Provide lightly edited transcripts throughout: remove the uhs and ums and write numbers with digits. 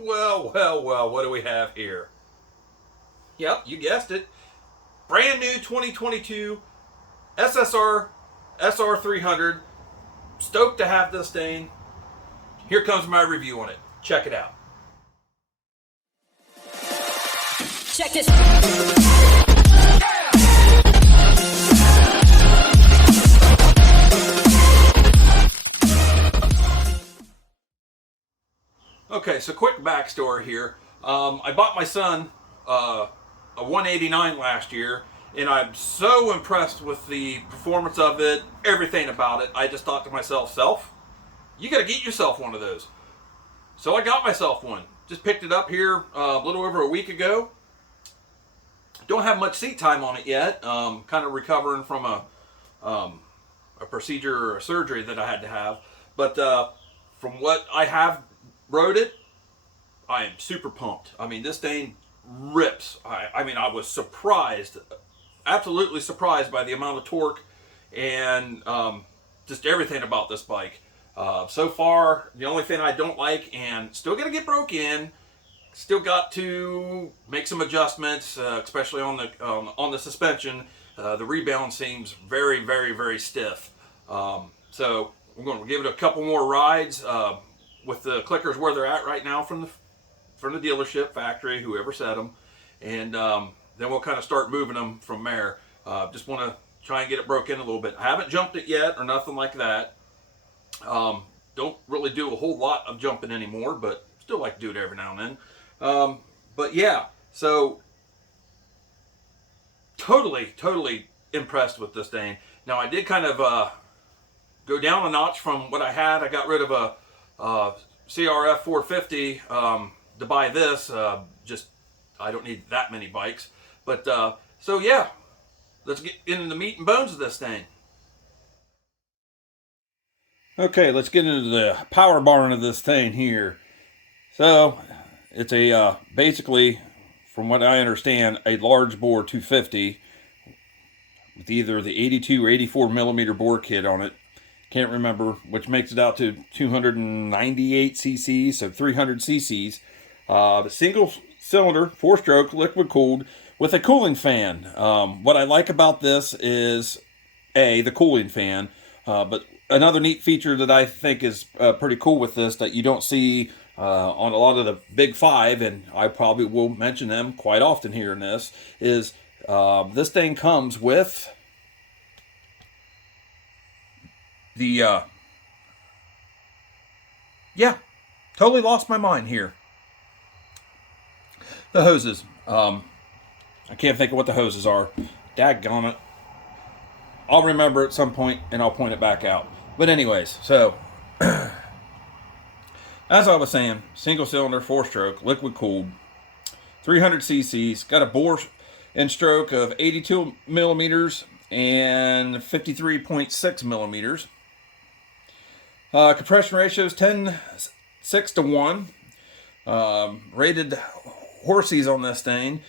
Well, what do we have here? Yep, you guessed it. Brand new 2022 SSR SR300. Stoked to have this thing. Here comes my review on it. Check it out. Check this. Okay, so quick backstory here. I bought my son a 189 last year, and I'm so impressed with the performance of it, everything about it. I just thought to myself, you got to get yourself one of those. So I got myself one. Just picked it up here a little over a week ago. Don't have much seat time on it yet. Kind of recovering from a procedure or a surgery that I had to have. But from what I have rode it, I am super pumped. I mean, this thing rips. I mean, I was surprised, absolutely surprised by the amount of torque and just everything about this bike. So far, the only thing I don't like, and still got to get broke in, still got to make some adjustments, especially on the suspension. The rebound seems very, very, very stiff. So we're going to give it a couple more rides with the clickers where they're at right now from the dealership, factory, whoever set them, and then we'll kind of start moving them from there. Just want to try and get it broke in a little bit. I haven't jumped it yet or nothing like that. Don't really do a whole lot of jumping anymore, but still like to do it every now and then. But yeah, so totally impressed with this thing. Now I did kind of go down a notch from what I had. I got rid of a CRF 450 to buy this. Just I don't need that many bikes. But so yeah, let's get into the meat and bones of this thing. Okay, let's get into the power barn of this thing here. So it's a basically, from what I understand, a large bore 250 with either the 82 or 84 millimeter bore kit on it. Can't remember, which makes it out to 298 cc's, so 300 cc's. Single cylinder, 4-stroke, liquid cooled with a cooling fan. What I like about this is the cooling fan, but another neat feature that I think is pretty cool with this that you don't see on a lot of the big five, and I probably will mention them quite often here in this, is this thing comes with the totally lost my mind here. The hoses. I can't think of what the hoses are. Daggone it. I'll remember at some point and I'll point it back out. But anyways, so as I was saying, single cylinder, 4-stroke, liquid cooled, 300 cc's, got a bore and stroke of 82 millimeters and 53.6 millimeters. Compression ratio is 10:6 to 1. Rated horses on this thing,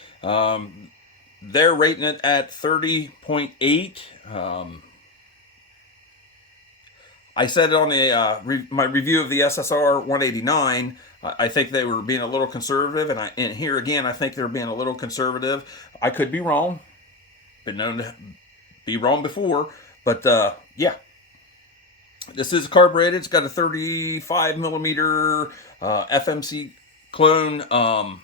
they're rating it at 30.8. I said it on my review of the SSR 189. I think they were being a little conservative, and here again, I think they're being a little conservative. I could be wrong. Been known to be wrong before, but yeah. This is carbureted. It's got a 35 millimeter FMC clone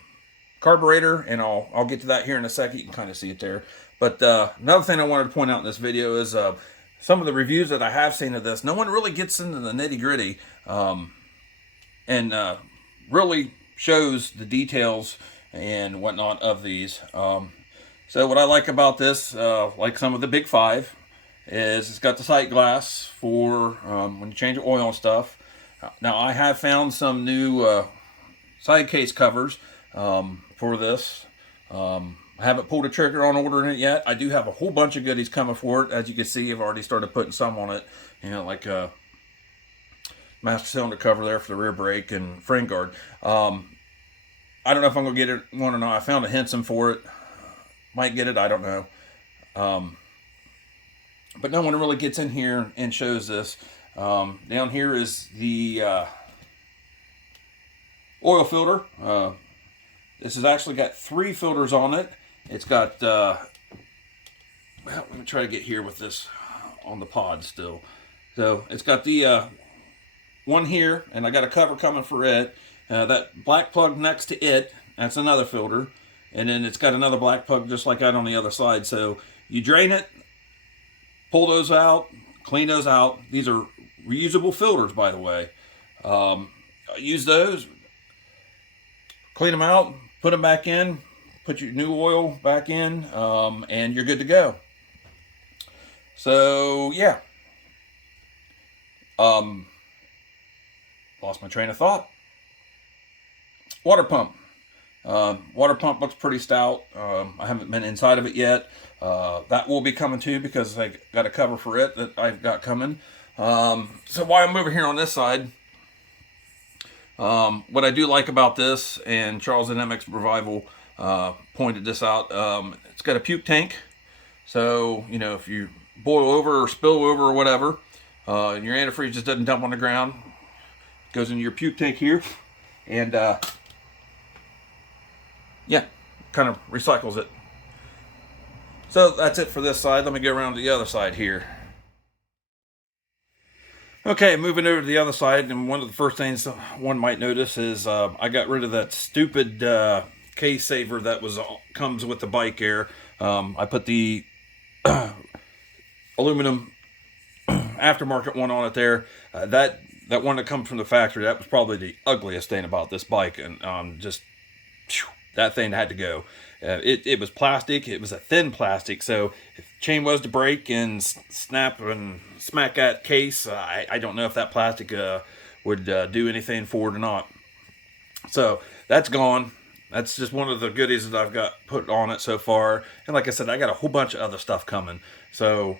carburetor, and I'll get to that here in a second. You can kind of see it there. But another thing I wanted to point out in this video is some of the reviews that I have seen of this. No one really gets into the nitty gritty and really shows the details and whatnot of these. So what I like about this, like some of the big five, is it's got the sight glass for when you change the oil and stuff. Now I have found some new side case covers for this. I haven't pulled a trigger on ordering it yet. I do have a whole bunch of goodies coming for it. As you can see, I've already started putting some on it. You know, like a master cylinder cover there for the rear brake and frame guard. I don't know if I'm going to get one or not. I found a Henson for it. Might get it, I don't know. But no one really gets in here and shows this. Down here is the oil filter. This has actually got 3 filters on it. It's got, well, let me try to get here with this on the pod still. So it's got the one here, and I got a cover coming for it. That black plug next to it, that's another filter. And then it's got another black plug just like that on the other side. So you drain it, pull those out, clean those out. These are reusable filters, by the way. Use those, clean them out, put them back in, put your new oil back in, and you're good to go. So yeah, lost my train of thought. Water pump. Water pump looks pretty stout. I haven't been inside of it yet. That will be coming too, because I got a cover for it that I've got coming. So while I'm over here on this side, what I do like about this, and Charles at MX Revival pointed this out, it's got a puke tank. So, you know, if you boil over or spill over or whatever, and your antifreeze just doesn't dump on the ground, it goes into your puke tank here, and yeah, kind of recycles it. So that's it for this side. Let me go around to the other side here. Okay, moving over to the other side, and one of the first things one might notice is I got rid of that stupid case saver that comes with the bike air. I put the aluminum aftermarket one on it there. That one that comes from the factory, that was probably the ugliest thing about this bike, and just that thing had to go. It was plastic. It was a thin plastic, so if chain was to break and snap and smack that case, I don't know if that plastic would do anything for it or not. So that's gone. That's just one of the goodies that I've got put on it so far. And like I said, I got a whole bunch of other stuff coming. So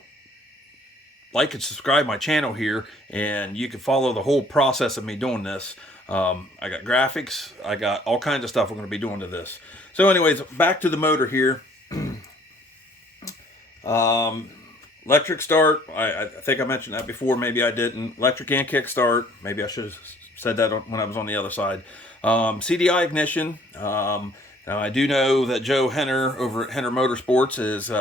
like and subscribe my channel here, and you can follow the whole process of me doing this. I got graphics, I got all kinds of stuff we're going to be doing to this. So anyways, back to the motor here. Electric start, I think I mentioned that before, maybe I didn't. Electric and kick start, maybe I should have said that when I was on the other side. Cdi Ignition, now I do know that Joe Henner over at Henner Motorsports is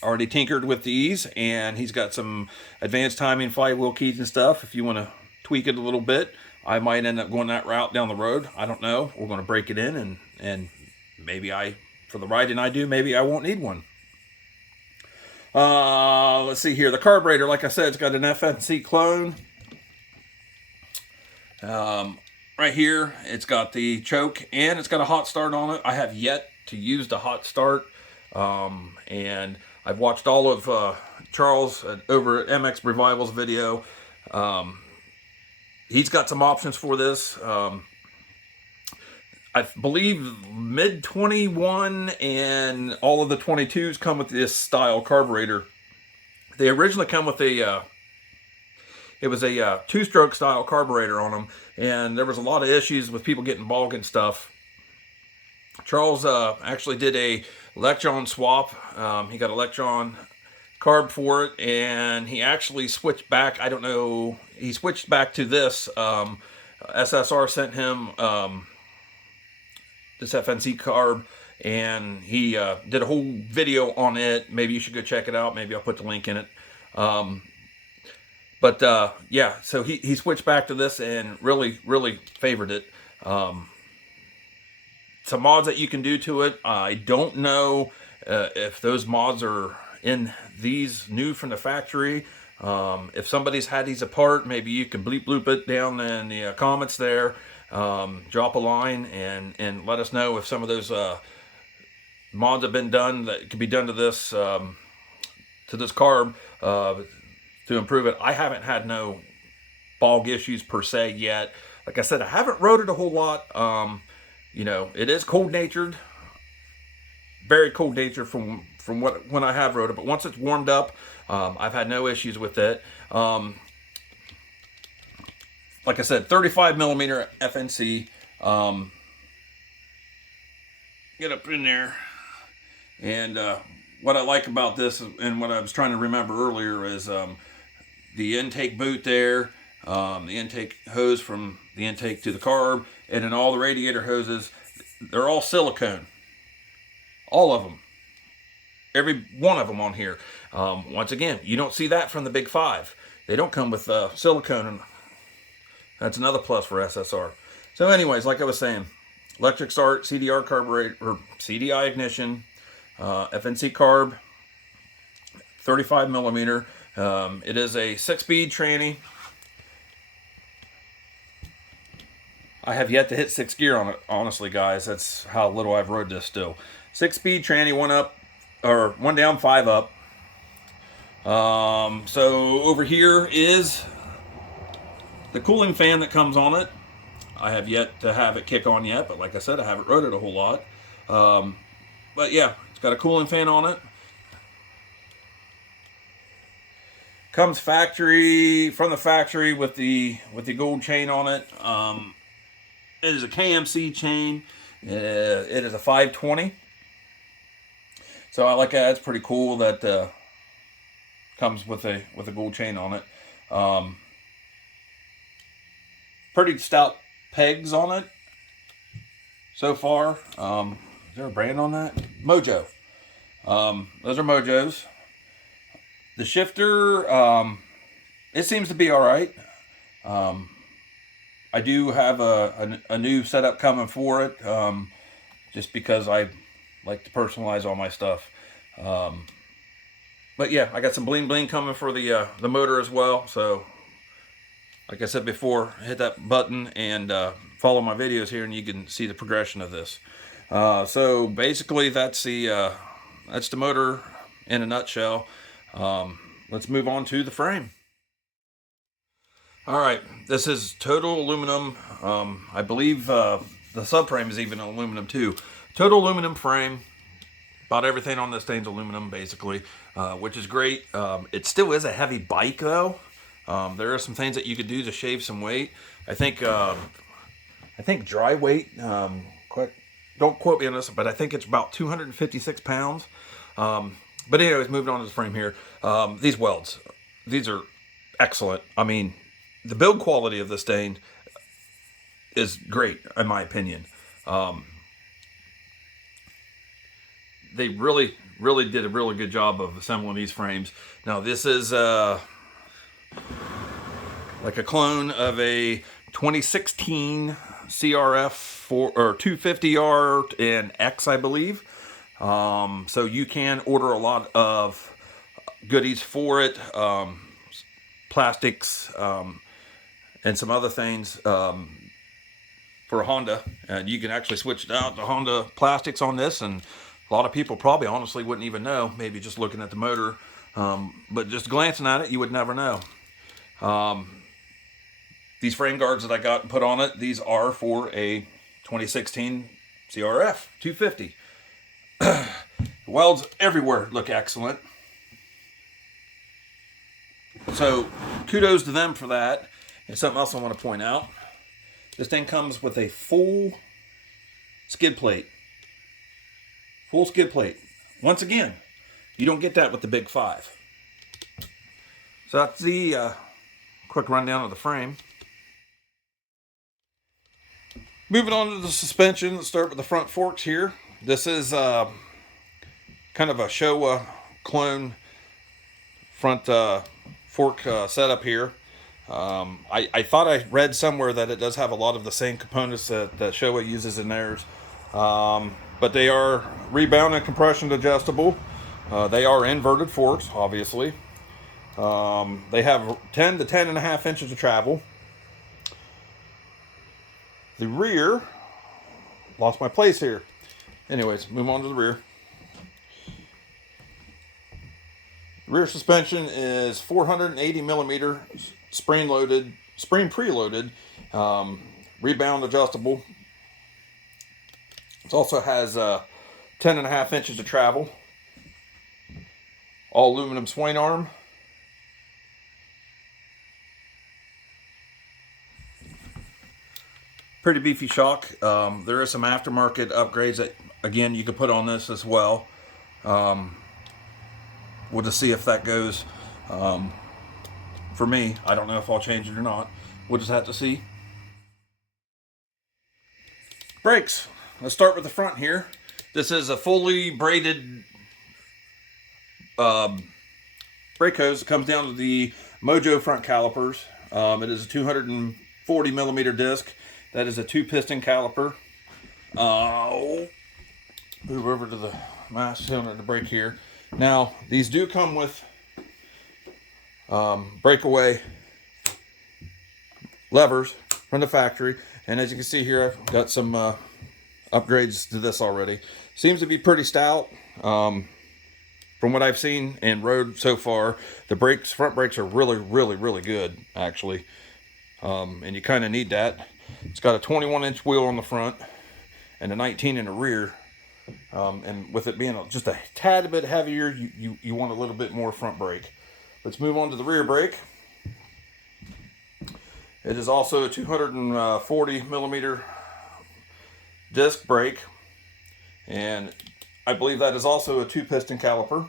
already tinkered with these, and he's got some advanced timing flywheel keys and stuff. If you want to tweak it a little bit, I might end up going that route down the road. I don't know. We're going to break it in, and maybe for the riding I do, maybe I won't need one. Let's see here. The carburetor, like I said, it's got an FNC clone. Right here, it's got the choke, and it's got a hot start on it. I have yet to use the hot start, and I've watched all of Charles over at MX Revival's video. He's got some options for this. I believe mid 21 and all of the 22s come with this style carburetor. They originally come with it was a 2-stroke style carburetor on them, and there was a lot of issues with people getting bogged and stuff. Charles actually did a Electron swap. He got Electron carb for it, and he actually switched back. I don't know, he switched back to this. SSR sent him this FNC carb, and he did a whole video on it. Maybe you should go check it out. Maybe I'll put the link in it. Yeah, so he switched back to this and really favored it. Some mods that you can do to it, I don't know if those mods are in these new from the factory. If somebody's had these apart, maybe you can bloop it down in the comments there. Drop a line and let us know if some of those mods have been done that could be done to this carb to improve it. I haven't had no bog issues per se yet. Like I said, I haven't rode it a whole lot. You know, it is cold-natured, very cold-natured from when I have rode it. But once it's warmed up, I've had no issues with it. Like I said, 35 millimeter FNC. Get up in there. And what I like about this, and what I was trying to remember earlier, is the intake boot there, the intake hose from the intake to the carb, and then all the radiator hoses, they're all silicone. All of them. Every one of them on here. Once again, you don't see that from the Big Five. They don't come with silicone, and that's another plus for SSR. So anyways, like I was saying, electric start, CDR carburetor, or Cdi Ignition, FNC carb, 35 millimeter. It is a 6-speed tranny. I have yet to hit 6th gear on it, honestly, guys. That's how little I've rode this still. 6-speed tranny, 1 up, or 1 down, 5 up. So over here is the cooling fan that comes on it. I have yet to have it kick on yet, but like I said, I haven't rode it a whole lot. But yeah, it's got a cooling fan on it. Comes from the factory with the gold chain on it. It is a KMC chain. It is a 520. So I like that. It's pretty cool that comes with a gold chain on it. Pretty stout pegs on it so far. Is there a brand on that? Mojo. Those are Mojos. The shifter, it seems to be all right. I do have a new setup coming for it, just because I like to personalize all my stuff. But yeah, I got some bling bling coming for the motor as well. So, like I said before, hit that button and follow my videos here, and you can see the progression of this. So basically, that's the motor in a nutshell. Let's move on to the frame. All right, this is total aluminum. I believe the subframe is even aluminum too. Total aluminum frame. About everything on this thing's aluminum, basically, which is great. It still is a heavy bike, though. There are some things that you could do to shave some weight. I think dry weight. Don't quote me on this, but I think it's about 256 pounds. But anyways, moving on to the frame here. These welds, these are excellent. I mean, the build quality of this thing is great, in my opinion. They really did a really good job of assembling these frames. Now, this is like a clone of a 2016 CRF 250R and X, I believe. So you can order a lot of goodies for it, plastics, and some other things for Honda. And you can actually switch out the Honda plastics on this, and a lot of people probably honestly wouldn't even know, maybe just looking at the motor. But just glancing at it, you would never know. These frame guards that I got and put on it, these are for a 2016 CRF 250. Welds everywhere look excellent. So kudos to them for that. And something else I want to point out. This thing comes with a full skid plate. Full skid plate. Once again, you don't get that with the Big Five. So that's the quick rundown of the frame. Moving on to the suspension, let's start with the front forks here. This is kind of a Showa clone front fork setup here. I thought I read somewhere that it does have a lot of the same components that Showa uses in theirs. But they are rebound and compression adjustable. They are inverted forks, obviously. They have 10 to 10.5 inches of travel. The rear, lost my place here. Anyways, move on to the rear. Rear suspension is 480 millimeter spring preloaded, rebound adjustable. It also has 10.5 inches of travel. All aluminum swing arm. Pretty beefy shock. There is some aftermarket upgrades that, again, you could put on this as well. We'll just see if that goes. For me, I don't know if I'll change it or not. We'll just have to see. brakes. Let's start with the front here. This is a fully braided brake hose that comes down to the Mojo front calipers. It is a 240 millimeter disc. That is a 2-piston caliper. Move over to the mass cylinder to brake here. Now, these do come with breakaway levers from the factory, and as you can see here, I've got some upgrades to this already. Seems to be pretty stout. From what I've seen and rode so far, the front brakes are really good, actually. And you kind of need that. It's got a 21-inch wheel on the front and a 19 in the rear. And with it being just a tad bit heavier, you want a little bit more front brake. Let's move on to the rear brake. It is also a 240 millimeter disc brake, and I believe that is also a 2-piston caliper.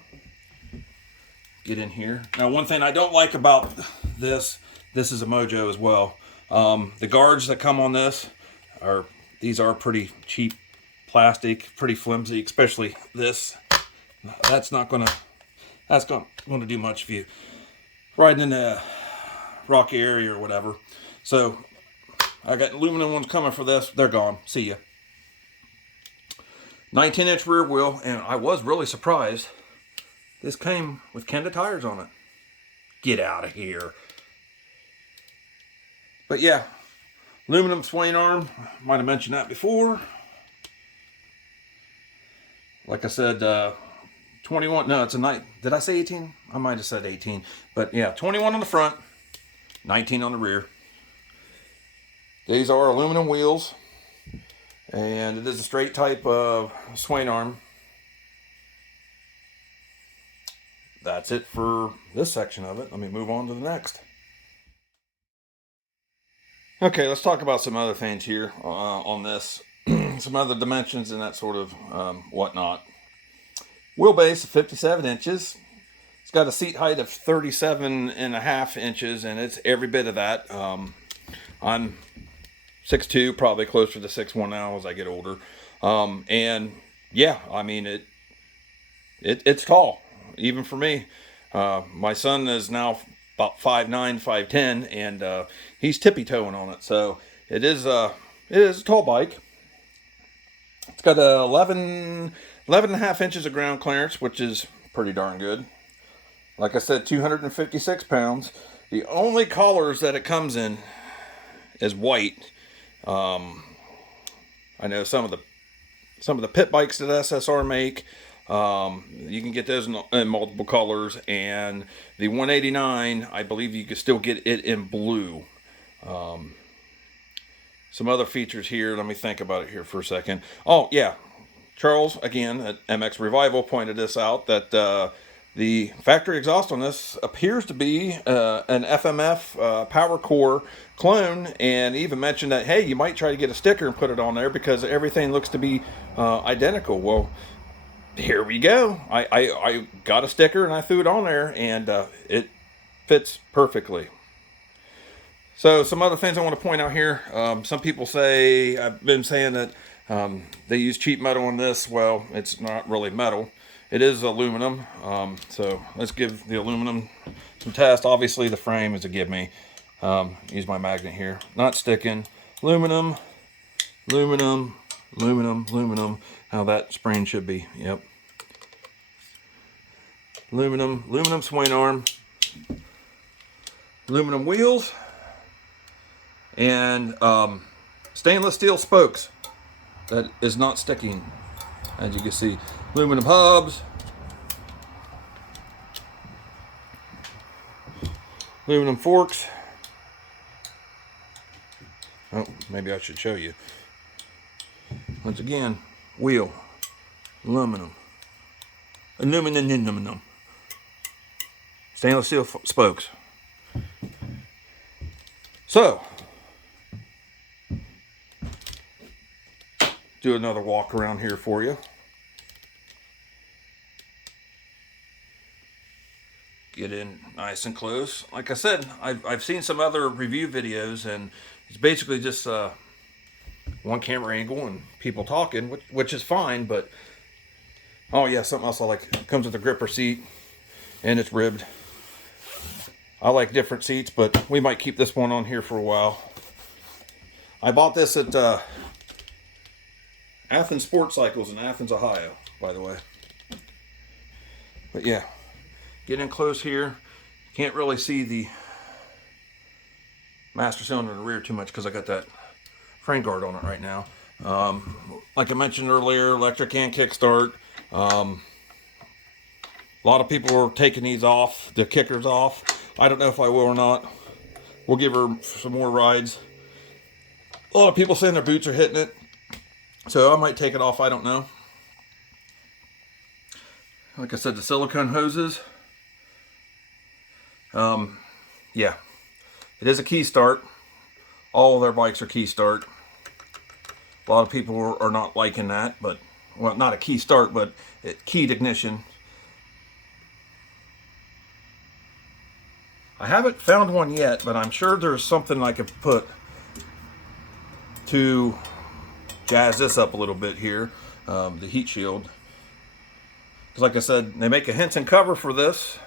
Get in here. Now, one thing I don't like about this is a Mojo as well. The guards that come on these are pretty cheap plastic, pretty flimsy, especially this. That's going to do much if you riding in a rocky area or whatever. So I got aluminum ones coming for this. They're gone. See ya. 19-inch rear wheel, and I was really surprised. This came with Kenda tires on it. Get out of here. But yeah, aluminum swing arm. Might have mentioned that before. Like I said, 21. No, it's a night. Did I say 18? I might have said 18. But yeah, 21 on the front, 19 on the rear. These are aluminum wheels, and it is a straight type of swing arm. That's it for this section of it. Let me move on to the next. Okay, let's talk about some other things here on this. Some other dimensions and that sort of whatnot. Wheelbase of 57 inches. It's got a seat height of 37.5 inches, and it's every bit of that. I'm 6'2", probably closer to 6'1" now as I get older. And yeah, I mean, it's tall, even for me. My son is now about 5'9", 5'10", and he's tippy-toeing on it. So it is a tall bike. It's got 11.5 inches of ground clearance, which is pretty darn good. Like I said, 256 pounds. The only colors that it comes in is white. I know some of the pit bikes that SSR make, you can get those in multiple colors, and the 189, I believe you can still get it in blue. Some other features here. Let me think about it here for a second. Oh yeah, Charles again at MX Revival pointed this out, that the factory exhaust on this appears to be an FMF Power Core clone, and even mentioned that, hey, you might try to get a sticker and put it on there because everything looks to be identical. Well, here we go. I got a sticker and I threw it on there, and it fits perfectly. So some other things I want to point out here. Some people say, I've been saying that they use cheap metal on this. Well, it's not really metal. It is aluminum. So let's give the aluminum some test. Obviously the frame is a give me. Use my magnet here. Not sticking. Aluminum, aluminum, aluminum, aluminum. How that spring should be. Yep. Aluminum swing arm. Aluminum wheels. And stainless steel spokes. That is not sticking, as you can see. Aluminum hubs. Aluminum forks. Oh, maybe I should show you. Once again, wheel, aluminum, aluminum, stainless steel spokes. So, do another walk around here for you. Get in nice and close. Like I said, I've seen some other review videos, and it's basically just one camera angle and people talking, which is fine. But oh yeah, something else I like, it comes with a gripper seat and it's ribbed. I like different seats, but we might keep this one on here for a while. I bought this at Athens Sports Cycles in Athens, Ohio, by the way. But yeah, get in close here. Can't really see the master cylinder in the rear too much because I got that frame guard on it right now. Like I mentioned earlier, electric and kickstart. A lot of people are taking these off, the kickers off. I don't know if I will or not. We'll give her some more rides. A lot of people saying their boots are hitting it, so I might take it off, I don't know. Like I said, the silicone hoses. Yeah, it is a key start. All of their bikes are key start. A lot of people are not liking that, but, well, not a key start, but keyed ignition. I haven't found one yet, but I'm sure there's something I could put to jazz this up a little bit here, the heat shield. Because like I said, they make a Henson cover for this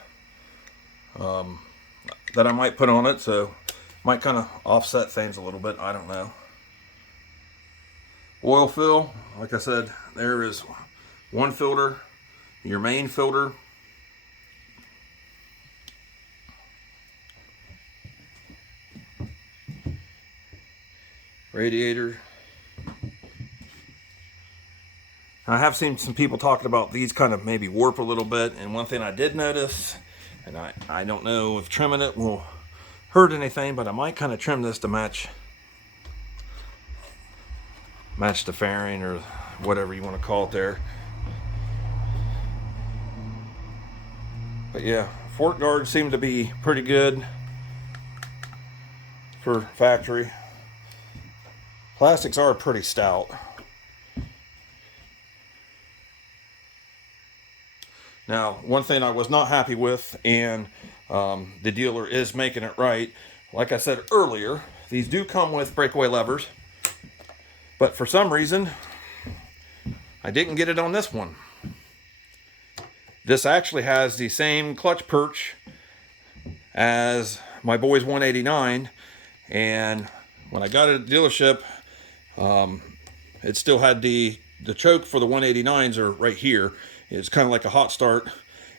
that I might put on it, so might kind of offset things a little bit, I don't know. Oil fill, like I said, there is one filter, your main filter. Radiator. I have seen some people talking about these kind of maybe warp a little bit, and one thing I did notice, and I don't know if trimming it will hurt anything, but I might kind of trim this to match the fairing or whatever you want to call it there. But yeah, fork guards seem to be pretty good for factory. Plastics are pretty stout. Now, one thing I was not happy with, and the dealer is making it right, like I said earlier, these do come with breakaway levers, but for some reason, I didn't get it on this one. This actually has the same clutch perch as my boy's 189, and when I got it at the dealership, it still had the choke for the 189s are right here. It's kind of like a hot start,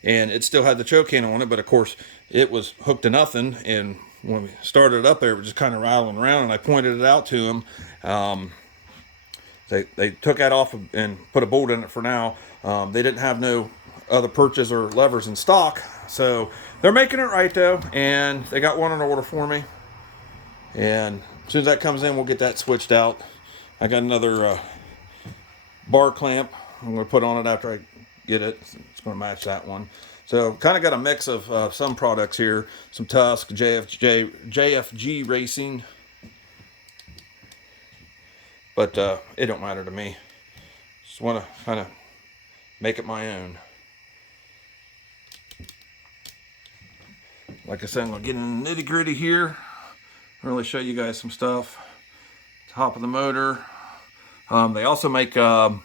and it still had the choke handle on it, but of course it was hooked to nothing, and when we started it up there, it was just kind of rattling around, and I pointed it out to them. They took that off and put a bolt in it for now. They didn't have no other perches or levers in stock, so they're making it right though, and they got one on order for me, and as soon as that comes in, we'll get that switched out. I got another bar clamp I'm going to put on it after I get it. It's going to match that one. So kind of got a mix of some products here. Some Tusk, JFG Racing. But it don't matter to me. Just want to kind of make it my own. Like I said, I'm going to get in the nitty gritty here. Really show you guys some stuff. Top of the motor. They also make some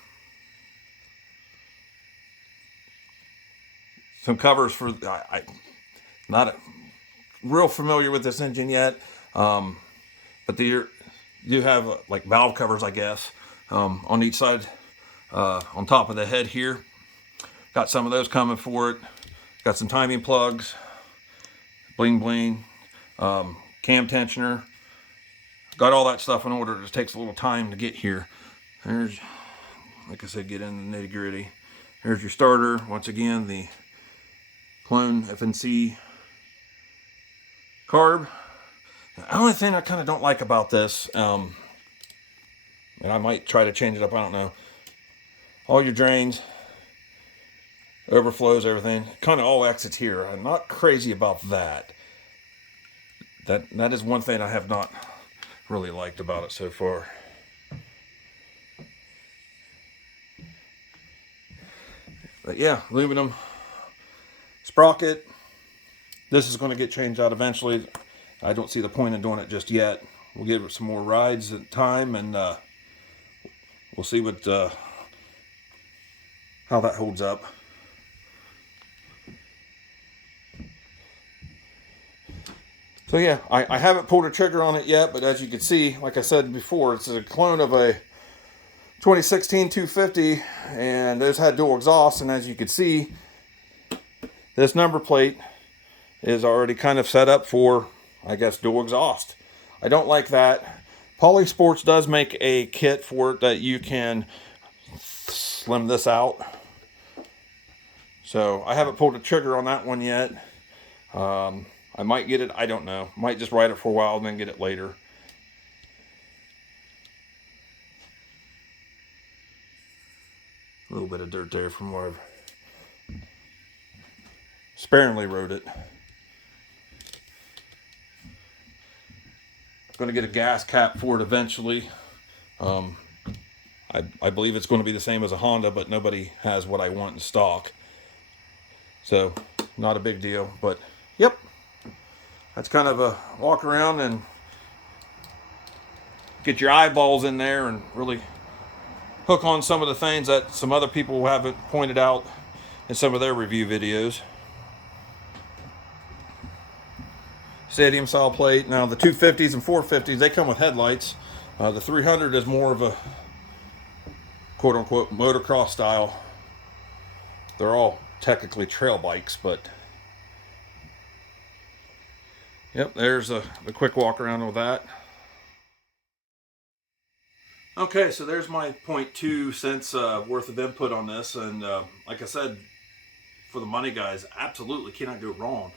covers for, I'm not real familiar with this engine yet, but they do have like valve covers, I guess, on each side, on top of the head here. Got some of those coming for it. Got some timing plugs, bling bling, cam tensioner. Got all that stuff in order. It just takes a little time to get here. There's, like I said, get in the nitty gritty. Here's your starter. Once again, the clone FNC carb. The only thing I kind of don't like about this, and I might try to change it up, I don't know. All your drains, overflows, everything, kind of all exits here. I'm not crazy about that. That is one thing I have not really liked about it so far. But yeah, aluminum sprocket. This is going to get changed out eventually. I don't see the point in doing it just yet. We'll give it some more rides at time, and we'll see what how that holds up. So yeah, I haven't pulled a trigger on it yet, but as you can see, like I said before, it's a clone of a 2016 250, and those had dual exhaust, and as you can see, this number plate is already kind of set up for, I guess, dual exhaust. I don't like that. Polysports does make a kit for it that you can slim this out. So I haven't pulled a trigger on that one yet. I might get it, I don't know. Might just ride it for a while and then get it later. A little bit of dirt there from where I've sparingly rode it. Going to get a gas cap for it eventually. I believe it's going to be the same as a Honda, but nobody has what I want in stock. So, not a big deal, but yep. That's kind of a walk around and get your eyeballs in there and really hook on some of the things that some other people haven't pointed out in some of their review videos. Stadium style plate. Now the 250s and 450s, they come with headlights. The 300 is more of a quote unquote motocross style. They're all technically trail bikes, but yep, there's the quick walk around with that. Okay, so there's my 0.2 cents worth of input on this, and like I said, for the money, guys, absolutely cannot go wrong.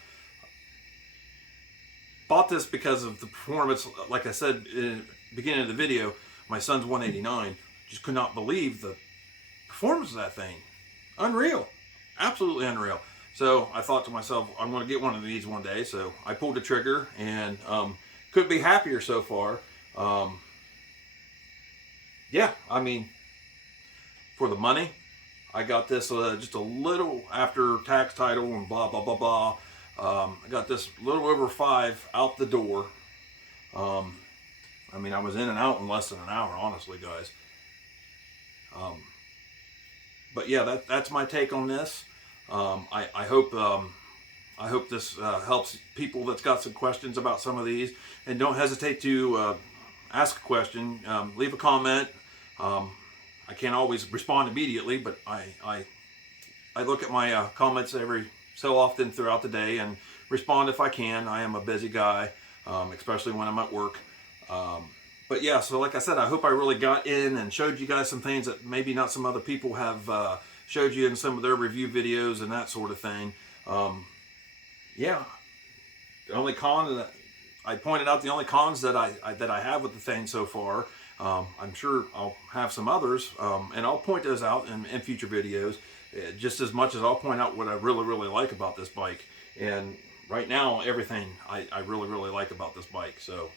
Bought this because of the performance. Like I said in the beginning of the video, my son's 189. Just could not believe the performance of that thing. Unreal, absolutely unreal. So I thought to myself, I'm going to get one of these one day. So I pulled the trigger and couldn't be happier so far. Yeah, I mean, for the money, I got this just a little after tax title and blah, blah, blah, blah. I got this a little over 5 out the door. I mean, I was in and out in less than an hour, honestly, guys. But yeah, that's my take on this. I hope this helps people that's got some questions about some of these, and don't hesitate to ask a question, leave a comment. I can't always respond immediately, but I look at my comments every so often throughout the day and respond if I can. I am a busy guy, especially when I'm at work. But yeah, so like I said, I hope I really got in and showed you guys some things that maybe not some other people have showed you in some of their review videos and that sort of thing. Yeah, the only con that I pointed out, the only cons that I have with the thing so far. I'm sure I'll have some others, and I'll point those out in future videos, just as much as I'll point out what I really like about this bike. And right now, everything I really like about this bike. So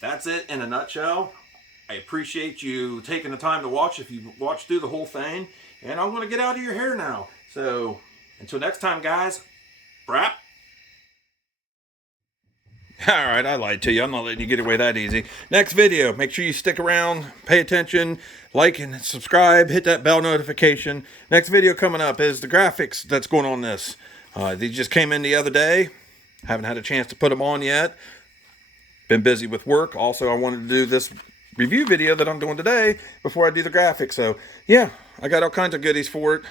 that's it in a nutshell. I appreciate you taking the time to watch, if you watched through the whole thing, and I'm going to get out of your hair now. So until next time, guys, brap. Alright, I lied to you. I'm not letting you get away that easy. Next video, make sure you stick around, pay attention, like and subscribe, hit that bell notification. Next video coming up is the graphics that's going on this. These just came in the other day. Haven't had a chance to put them on yet. Been busy with work. Also, I wanted to do this review video that I'm doing today before I do the graphics. So, yeah, I got all kinds of goodies for it.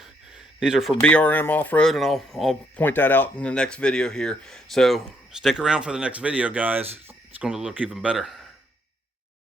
These are for BRM off-road, and I'll point that out in the next video here. So stick around for the next video, guys. It's going to look even better.